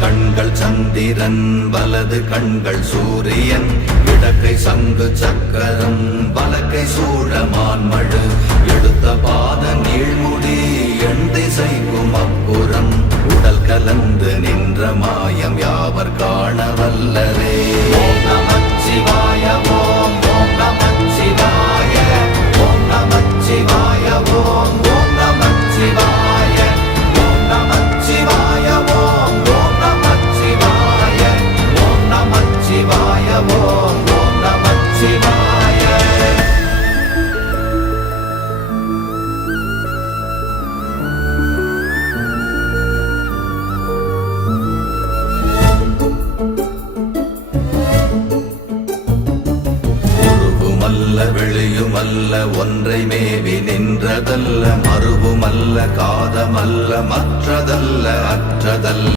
கண்கள் சந்திரன் வலது கண்கள் சூரியன் இடக்கை சங்கு சக்கரம் வலக்கை சூழமான்மழு எடுத்த பாத நீழ்முடி எண் திசைக்கும் அப்புறம் உடல் கலந்து நின்ற மாயம் யாவர் காண வல்லரே. ஓம் நமச்சிவாய ஓம் ஓம் நமச்சிவாய ஓம் நமச்சிவாய ஓம் ஓம் நமச்சிவாய ஓம் நமச்சிவாய ஓம் ஓம் நமச்சிவாய ஓம் நமச்சிவாய ஓம் ஓம் நமச்சிவாய. வெளியுமல்ல ஒன்றை மேவி நின்றதல்ல மறுவுமல்ல காதமல்ல மற்றதல்ல அற்றதல்ல